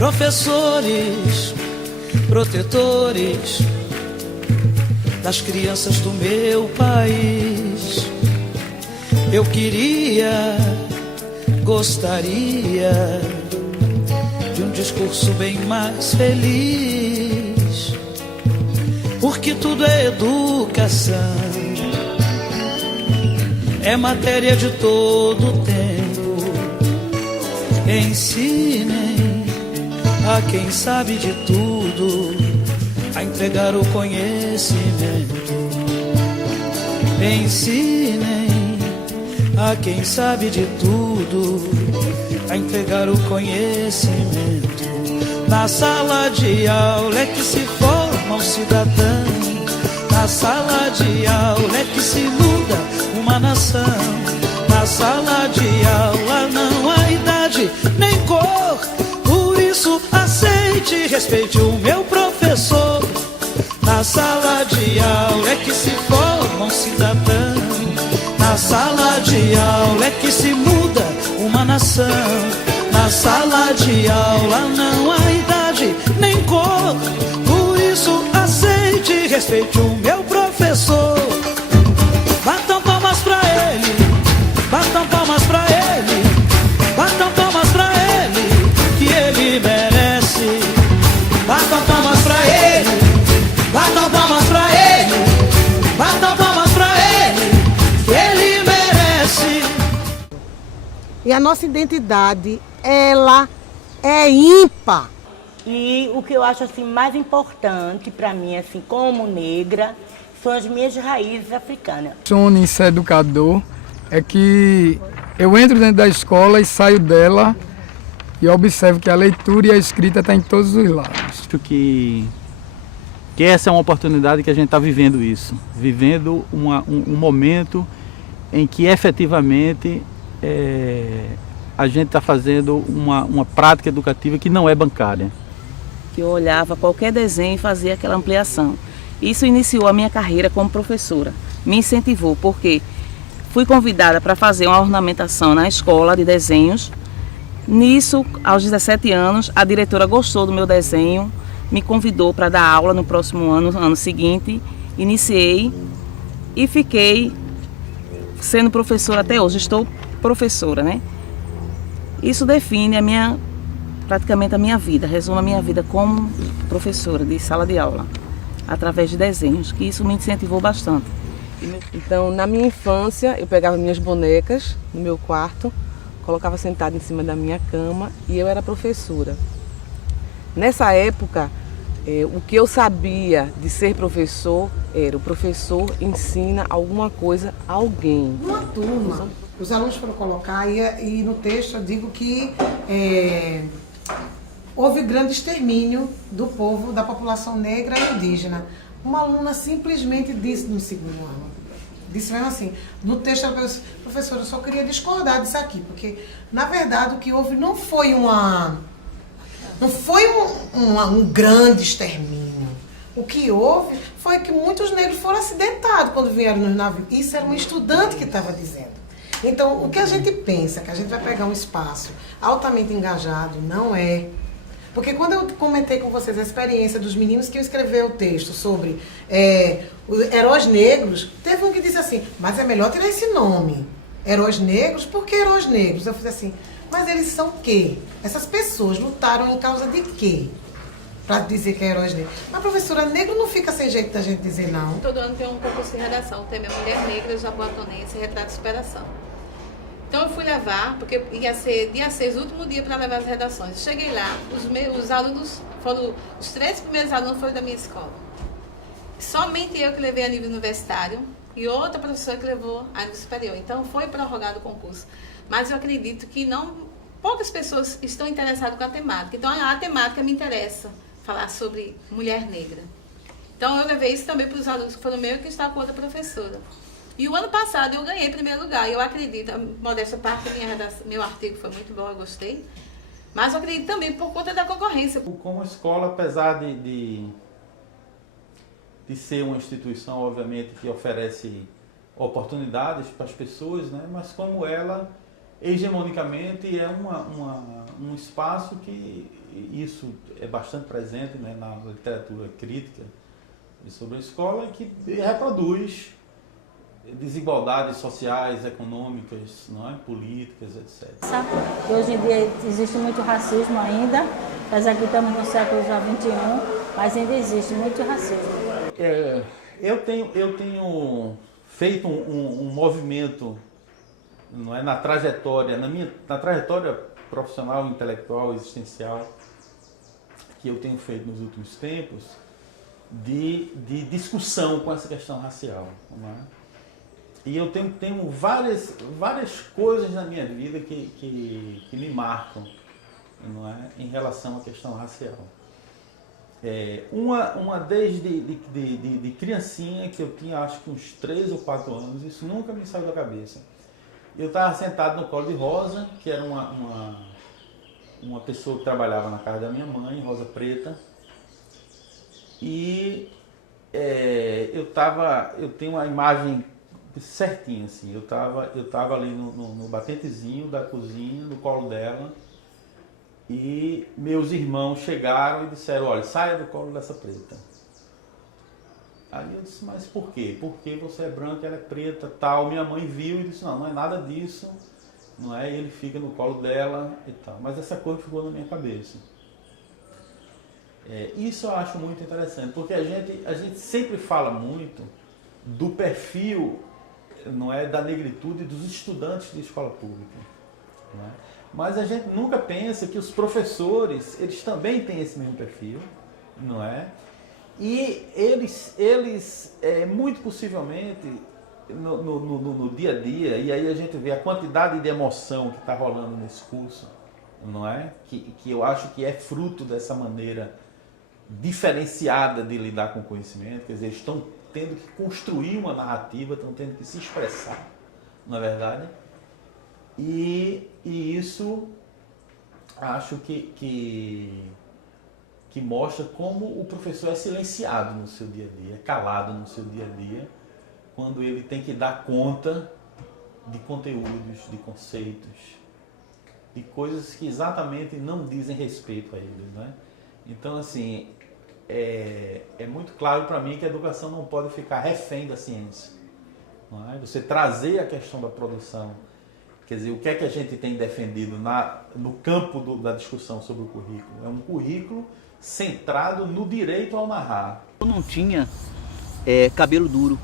Professores, protetores das crianças do meu país, eu gostaria de um discurso bem mais feliz, porque tudo é educação, é matéria de todo tempo. Ensinem a quem sabe de tudo a entregar o conhecimento. Ensinem a quem sabe de tudo a entregar o conhecimento. Na sala de aula é que se forma um cidadão, na sala de aula é que se muda uma nação. Na sala de aula não há idade nem cor, por isso aceite e respeite o meu professor. Na sala de aula é que se forma um cidadão, na sala de aula é que se muda uma nação. Na sala de aula não há idade nem cor, por isso aceite e respeite o meu professor. Batam palmas pra ele, batam palmas pra ele, batam palmas pra ele, que ele merece. Batam palmas pra ele, batam palmas pra ele, batam palmas pra ele, que ele merece. E a nossa identidade, ela é ímpar. E o que eu acho assim mais importante para mim, assim, como negra, são as minhas raízes africanas. Em ser educador é que eu entro dentro da escola e saio dela e observo que a leitura e a escrita estão em todos os lados. Acho que essa é uma oportunidade que a gente está vivendo isso, vivendo um momento em que efetivamente a gente está fazendo uma prática educativa que não é bancária. Que eu olhava qualquer desenho e fazia aquela ampliação. Isso iniciou a minha carreira como professora, me incentivou, porque fui convidada para fazer uma ornamentação na escola de desenhos. Nisso, aos 17 anos, a diretora gostou do meu desenho, me convidou para dar aula no próximo ano seguinte, iniciei e fiquei sendo professora até hoje, estou professora, né? Isso define praticamente a minha vida, resume a minha vida como professora de sala de aula, através de desenhos, que isso me incentivou bastante. Então, na minha infância, eu pegava minhas bonecas no meu quarto, colocava sentada em cima da minha cama e eu era professora. Nessa época, o que eu sabia de ser professor era o professor ensina alguma coisa a alguém. Uma turma, os alunos foram colocar e no texto eu digo que houve grande extermínio do povo, da população negra e indígena. Uma aluna simplesmente disse no segundo ano, disse mesmo assim, no texto ela falou: professora, eu só queria discordar disso aqui, porque na verdade o que houve não foi um grande extermínio. O que houve foi que muitos negros foram acidentados quando vieram nos navios. Isso era um estudante que estava dizendo. Então, o que a gente pensa, que a gente vai pegar um espaço altamente engajado, não é. Porque quando eu comentei com vocês a experiência dos meninos que escreveram o texto sobre os heróis negros, teve um que disse assim: mas é melhor tirar esse nome. Heróis negros? Por que heróis negros? Eu fiz assim: mas eles são o quê? Essas pessoas lutaram em causa de quê? Para dizer que é heróis negros. Mas, professora, negro não fica sem jeito da gente dizer não. Todo ano tem um concurso de redação. O tema é Mulher Negra, Jaboatonense e Retrato de Superação. Então eu fui levar, porque ia ser dia 6, o último dia para levar as redações. Cheguei lá, os alunos foram, os 3 primeiros alunos foram da minha escola. Somente eu que levei a nível universitário e outra professora que levou a nível superior. Então foi prorrogado o concurso. Mas eu acredito que poucas pessoas estão interessadas com a temática. Então a temática me interessa, falar sobre mulher negra. Então eu levei isso também para os alunos que foram meus e que estavam com outra professora. E o ano passado eu ganhei primeiro lugar. Eu acredito, a modéstia parte da meu artigo foi muito bom, eu gostei. Mas eu acredito também por conta da concorrência. Como escola, apesar de ser uma instituição, obviamente, que oferece oportunidades para as pessoas, né? Mas como ela, hegemonicamente, é um espaço que isso é bastante presente, né, na literatura crítica sobre a escola, que reproduz desigualdades sociais, econômicas, não é? Políticas, etc. Que hoje em dia existe muito racismo ainda, apesar que estamos no século já XXI, mas ainda existe muito racismo. Eu tenho feito um movimento, não é, na trajetória profissional, intelectual, existencial, que eu tenho feito nos últimos tempos, de discussão com essa questão racial. Não é? E eu tenho várias coisas na minha vida que me marcam, não é, em relação à questão racial. Uma desde criancinha, que eu tinha acho que uns 3 ou 4 anos, isso nunca me saiu da cabeça. Eu estava sentado no colo de Rosa, que era uma pessoa que trabalhava na casa da minha mãe, Rosa Preta, e eu tenho uma imagem certinha, assim, eu tava ali no batentezinho da cozinha, no colo dela, e meus irmãos chegaram e disseram, olha, saia do colo dessa preta. Aí eu disse, mas por quê? Porque você é branca, ela é preta, tal. Minha mãe viu e disse, não é nada disso, não é? Ele fica no colo dela e tal. Mas essa coisa ficou na minha cabeça. Isso eu acho muito interessante, porque a gente sempre fala muito do perfil, não é, da negritude dos estudantes de escola pública, não é? Mas a gente nunca pensa que os professores, eles também têm esse mesmo perfil, não é? E eles muito possivelmente, no dia a dia, e aí a gente vê a quantidade de emoção que está rolando nesse curso, não é? Que eu acho que é fruto dessa maneira diferenciada de lidar com o conhecimento, quer dizer, eles estão tendo que construir uma narrativa, estão tendo que se expressar, não é verdade? E isso acho que mostra como o professor é silenciado no seu dia a dia, é calado no seu dia a dia, quando ele tem que dar conta de conteúdos, de conceitos, de coisas que exatamente não dizem respeito a ele, né? Então, assim, é muito claro para mim que a educação não pode ficar refém da ciência, não é? Você trazer a questão da produção, quer dizer, o que é que a gente tem defendido no campo da discussão sobre o currículo? É um currículo centrado no direito ao narrar. Eu não tinha cabelo duro.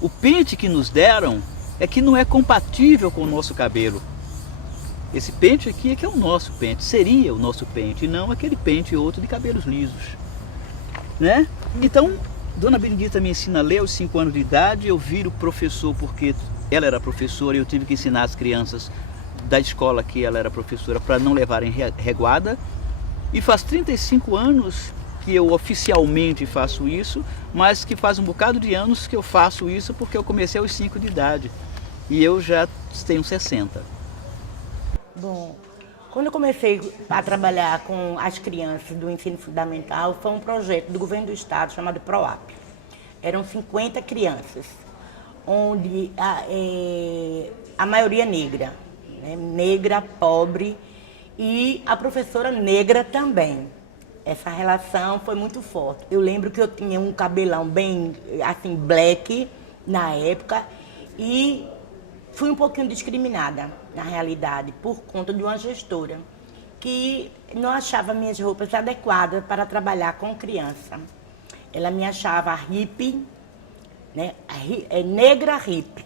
O pente que nos deram é que não é compatível com o nosso cabelo. Esse pente aqui é que é o nosso pente, seria o nosso pente, e não aquele pente outro de cabelos lisos, né? Então, Dona Benedita me ensina a ler aos 5 anos de idade, eu viro professor porque ela era professora e eu tive que ensinar as crianças da escola que ela era professora para não levarem reguada. E faz 35 anos que eu oficialmente faço isso, mas que faz um bocado de anos que eu faço isso porque eu comecei aos 5 de idade e eu já tenho 60. Bom, quando eu comecei a trabalhar com as crianças do ensino fundamental, foi um projeto do governo do estado chamado PROAP. Eram 50 crianças, onde a maioria negra, né? Negra, pobre, e a professora negra também. Essa relação foi muito forte. Eu lembro que eu tinha um cabelão bem, assim, black na época e fui um pouquinho discriminada, na realidade, por conta de uma gestora que não achava minhas roupas adequadas para trabalhar com criança. Ela me achava hippie, né? Negra hippie.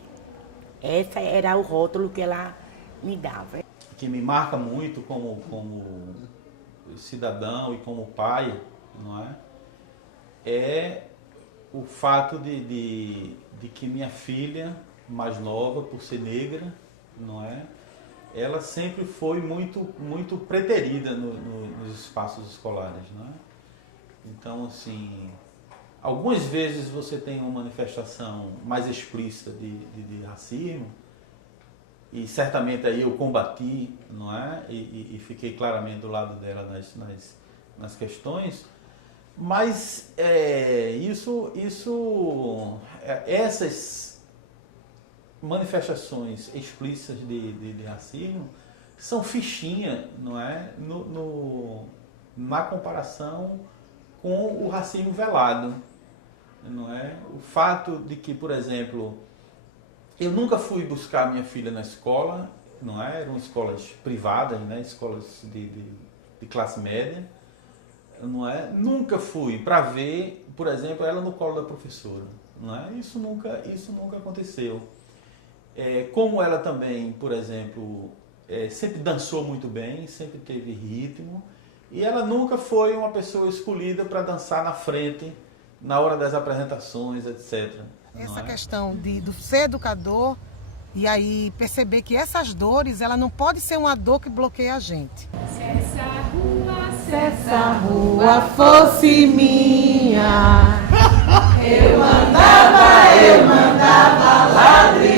Esse era o rótulo que ela me dava. Que me marca muito como cidadão e como pai, não é? É o fato de que minha filha mais nova, por ser negra, não é? Ela sempre foi muito preterida nos espaços escolares, não é? Então, assim, algumas vezes você tem uma manifestação mais explícita de racismo, e certamente aí eu combati, não é? E fiquei claramente do lado dela nas questões, mas essas manifestações explícitas de racismo são fichinha, não é? Na comparação com o racismo velado, não é? O fato de que, por exemplo, eu nunca fui buscar minha filha na escola, não é? Eram escolas privadas, né? Escolas de classe média, não é? Nunca fui para ver, por exemplo, ela no colo da professora, não é? Isso nunca aconteceu. Como ela também, por exemplo, sempre dançou muito bem, sempre teve ritmo, e ela nunca foi uma pessoa escolhida para dançar na frente, na hora das apresentações, etc. Essa questão de ser educador e aí perceber que essas dores, ela não pode ser uma dor que bloqueia a gente. Se essa rua fosse minha, eu mandava ladrilho.